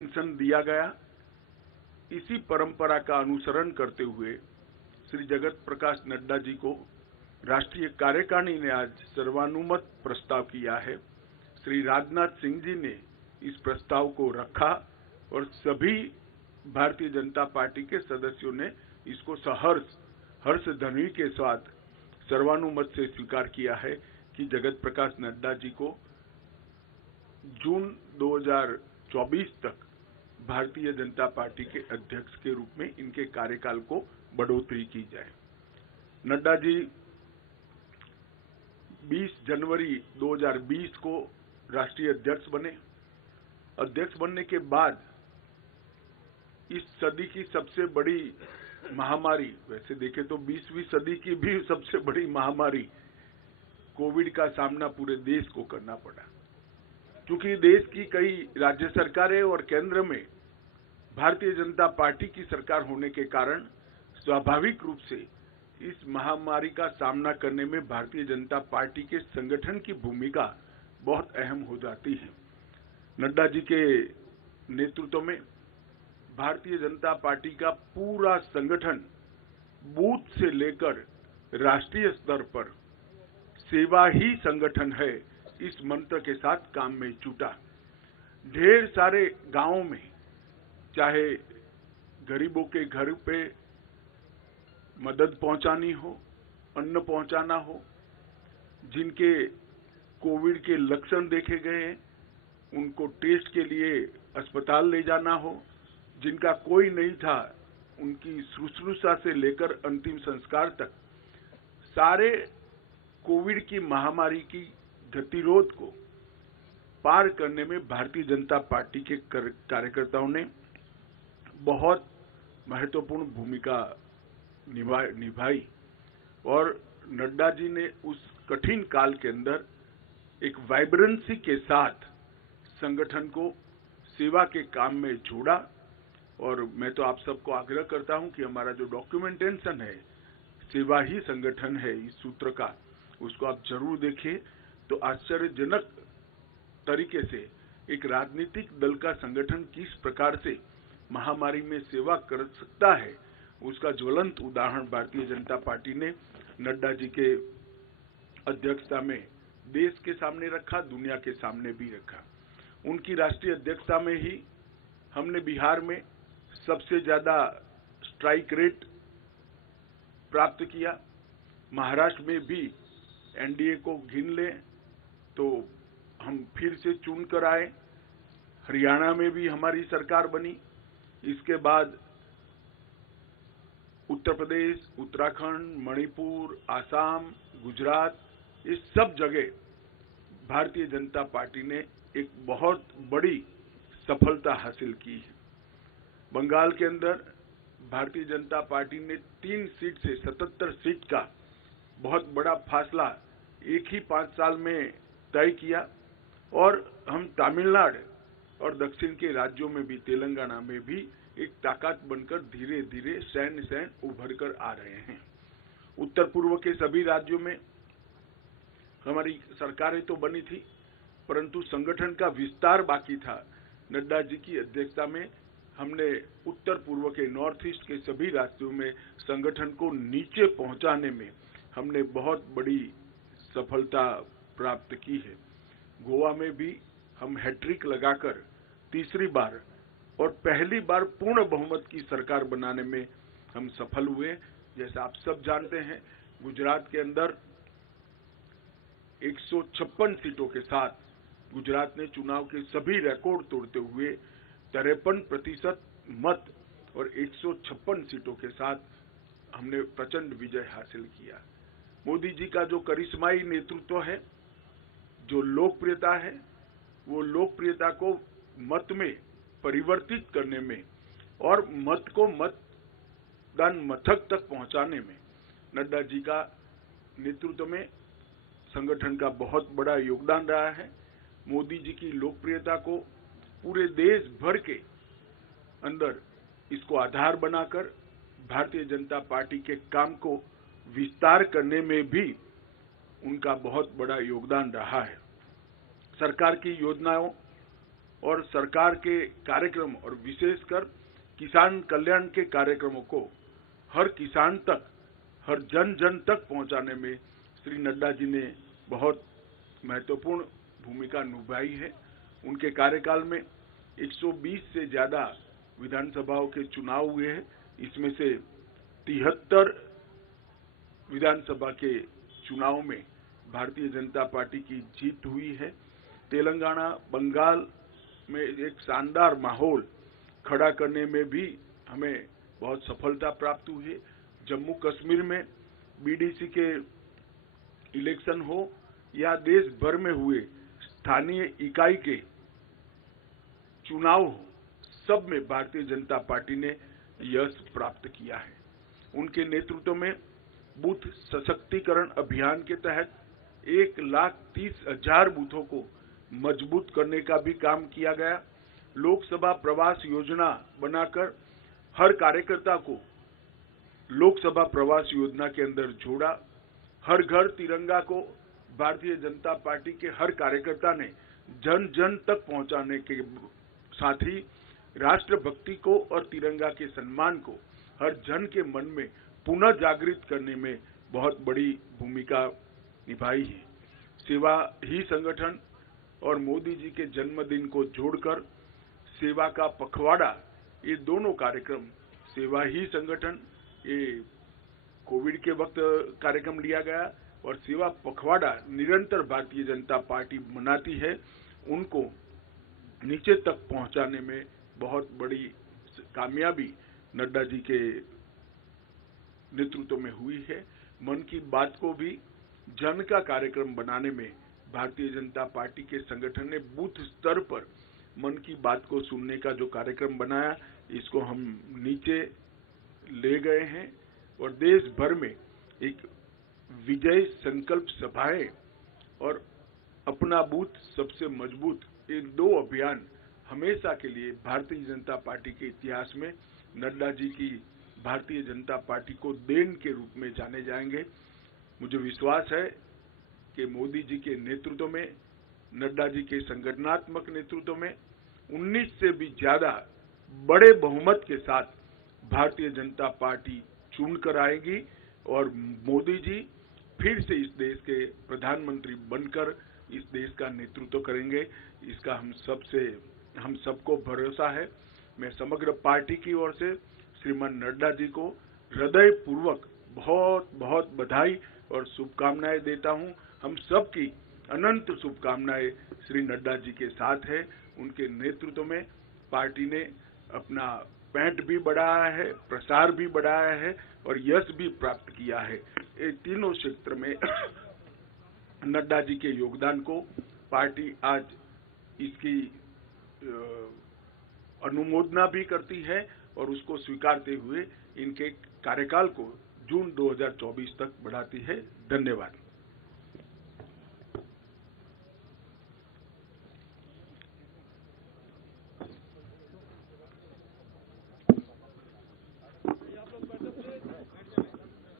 Pension दिया गया। इसी परंपरा का अनुसरण करते हुए श्री जगत प्रकाश नड्डा जी को राष्ट्रीय कार्यकारिणी ने आज सर्वानुमत प्रस्ताव किया है। श्री राजनाथ सिंह जी ने इस प्रस्ताव को रखा और सभी भारतीय जनता पार्टी के सदस्यों ने इसको हर्ष ध्वनि के साथ सर्वानुमत से स्वीकार किया है कि जगत प्रकाश नड्डा जी को जून 2024 तक भारतीय जनता पार्टी के अध्यक्ष के रूप में इनके कार्यकाल को बढ़ोतरी की जाए। नड्डा जी 20 जनवरी 2020 को राष्ट्रीय अध्यक्ष बने। अध्यक्ष बनने के बाद इस सदी की सबसे बड़ी महामारी, वैसे देखें तो 20वीं सदी की भी सबसे बड़ी महामारी कोविड का सामना पूरे देश को करना पड़ा। क्योंकि देश की कई राज्य सरकारें और केंद्र में भारतीय जनता पार्टी की सरकार होने के कारण स्वाभाविक रूप से इस महामारी का सामना करने में भारतीय जनता पार्टी के संगठन की भूमिका बहुत अहम हो जाती है। नड्डा जी के नेतृत्व में भारतीय जनता पार्टी का पूरा संगठन बूथ से लेकर राष्ट्रीय स्तर पर सेवा ही संगठन है, इस मंत्र के साथ काम में जुटा। ढेर सारे गांवों में चाहे गरीबों के घर पे मदद पहुंचानी हो, अन्न पहुंचाना हो, जिनके कोविड के लक्षण देखे गए हैं उनको टेस्ट के लिए अस्पताल ले जाना हो, जिनका कोई नहीं था उनकी शुश्रूषा से लेकर अंतिम संस्कार तक सारे कोविड की महामारी की गतिरोध को पार करने में भारतीय जनता पार्टी के कार्यकर्ताओं ने बहुत महत्वपूर्ण भूमिका निभाई और नड्डा जी ने उस कठिन काल के अंदर एक वाइब्रेंसी के साथ संगठन को सेवा के काम में जोड़ा। और मैं तो आप सबको आग्रह करता हूं कि हमारा जो डॉक्यूमेंटेशन है, सेवा ही संगठन है, इस सूत्र का, उसको आप जरूर देखें। तो आश्चर्यजनक तरीके से एक राजनीतिक दल का संगठन किस प्रकार से महामारी में सेवा कर सकता है, उसका ज्वलंत उदाहरण भारतीय जनता पार्टी ने नड्डा जी के अध्यक्षता में देश के सामने रखा, दुनिया के सामने भी रखा। उनकी राष्ट्रीय अध्यक्षता में ही हमने बिहार में सबसे ज्यादा स्ट्राइक रेट प्राप्त किया। महाराष्ट्र में भी एनडीए को गिन लें तो हम फिर से चुन कर आए। हरियाणा में भी हमारी सरकार बनी। इसके बाद उत्तर प्रदेश, उत्तराखंड, मणिपुर, आसाम, गुजरात, इस सब जगह भारतीय जनता पार्टी ने एक बहुत बड़ी सफलता हासिल की है। बंगाल के अंदर भारतीय जनता पार्टी ने 3 सीट से 77 सीट का बहुत बड़ा फासला एक ही 5 साल में तय किया। और हम तमिलनाडु और दक्षिण के राज्यों में भी, तेलंगाना में भी एक ताकत बनकर धीरे धीरे सैन उभर कर आ रहे हैं। उत्तर पूर्व के सभी राज्यों में हमारी सरकारें तो बनी थी, परंतु संगठन का विस्तार बाकी था। नड्डा जी की अध्यक्षता में हमने उत्तर पूर्व के नॉर्थ ईस्ट के सभी राज्यों में संगठन को नीचे पहुंचाने में हमने बहुत बड़ी सफलता प्राप्त की है। गोवा में भी हम हैट्रिक लगाकर तीसरी बार और पहली बार पूर्ण बहुमत की सरकार बनाने में हम सफल हुए। जैसा आप सब जानते हैं, गुजरात के अंदर 156 सीटों के साथ गुजरात ने चुनाव के सभी रिकॉर्ड तोड़ते हुए 53% मत और 156 सीटों के साथ हमने प्रचंड विजय हासिल किया। मोदी जी का जो करिश्माई नेतृत्व है, जो लोकप्रियता है, वो लोकप्रियता को मत में परिवर्तित करने में और मत को मतदान मथक तक पहुंचाने में नड्डा जी का नेतृत्व में संगठन का बहुत बड़ा योगदान रहा है। मोदी जी की लोकप्रियता को पूरे देश भर के अंदर इसको आधार बनाकर भारतीय जनता पार्टी के काम को विस्तार करने में भी उनका बहुत बड़ा योगदान रहा है। सरकार की योजनाओं और सरकार के कार्यक्रम और विशेषकर किसान कल्याण के कार्यक्रमों को हर किसान तक, हर जन जन तक पहुंचाने में श्री नड्डा जी ने बहुत महत्वपूर्ण भूमिका निभाई है। उनके कार्यकाल में 120 से ज्यादा विधानसभाओं के चुनाव हुए हैं। इसमें से 73 विधानसभा के चुनाव में भारतीय जनता पार्टी की जीत हुई है। तेलंगाना, बंगाल में एक शानदार माहौल खड़ा करने में भी हमें बहुत सफलता प्राप्त हुई है। जम्मू कश्मीर में बीडीसी के इलेक्शन हो या देश भर में हुए स्थानीय इकाई के चुनाव हो, सब में भारतीय जनता पार्टी ने यश प्राप्त किया है। उनके नेतृत्व में बूथ सशक्तिकरण अभियान के तहत 1,30,000 बूथों को मजबूत करने का भी काम किया गया। लोकसभा प्रवास योजना बनाकर हर कार्यकर्ता को लोकसभा प्रवास योजना के अंदर जोड़ा। हर घर तिरंगा को भारतीय जनता पार्टी के हर कार्यकर्ता ने जन जन तक पहुंचाने के साथ ही राष्ट्रभक्ति को और तिरंगा के सम्मान को हर जन के मन में पुनः जागृत करने में बहुत बड़ी भूमिका निभाई है। सेवा ही संगठन और मोदी जी के जन्मदिन को जोड़कर सेवा का पखवाड़ा, ये दोनों कार्यक्रम, सेवा ही संगठन ये कोविड के वक्त कार्यक्रम लिया गया और सेवा पखवाड़ा निरंतर भारतीय जनता पार्टी मनाती है, उनको नीचे तक पहुंचाने में बहुत बड़ी कामयाबी नड्डा जी के नेतृत्व में हुई है। मन की बात को भी जन का कार्यक्रम बनाने में भारतीय जनता पार्टी के संगठन ने बूथ स्तर पर मन की बात को सुनने का जो कार्यक्रम बनाया, इसको हम नीचे ले गए हैं और देश भर में एक विजय संकल्प सभाएं और अपना बूथ सबसे मजबूत, ये दो अभियान हमेशा के लिए भारतीय जनता पार्टी के इतिहास में नड्डा जी की भारतीय जनता पार्टी को देन के रूप में जाने जाएंगे। मुझे विश्वास है कि मोदी जी के नेतृत्व में, नड्डा जी के संगठनात्मक नेतृत्व में 19 से भी ज्यादा बड़े बहुमत के साथ भारतीय जनता पार्टी चुन कर आएगी और मोदी जी फिर से इस देश के प्रधानमंत्री बनकर इस देश का नेतृत्व करेंगे। इसका हम सबको भरोसा है। मैं समग्र पार्टी की ओर से श्रीमान नड्डा जी को हृदय पूर्वक बहुत बहुत बधाई और शुभकामनाएं देता हूं। हम सबकी अनंत शुभकामनाएं श्री नड्डा जी के साथ है। उनके नेतृत्व में पार्टी ने अपना पैंट भी बढ़ाया है, प्रसार भी बढ़ाया है और यश भी प्राप्त किया है। ये तीनों क्षेत्र में नड्डा जी के योगदान को पार्टी आज इसकी अनुमोदना भी करती है और उसको स्वीकारते हुए इनके कार्यकाल को जून 2024 तक बढ़ाती है। धन्यवाद।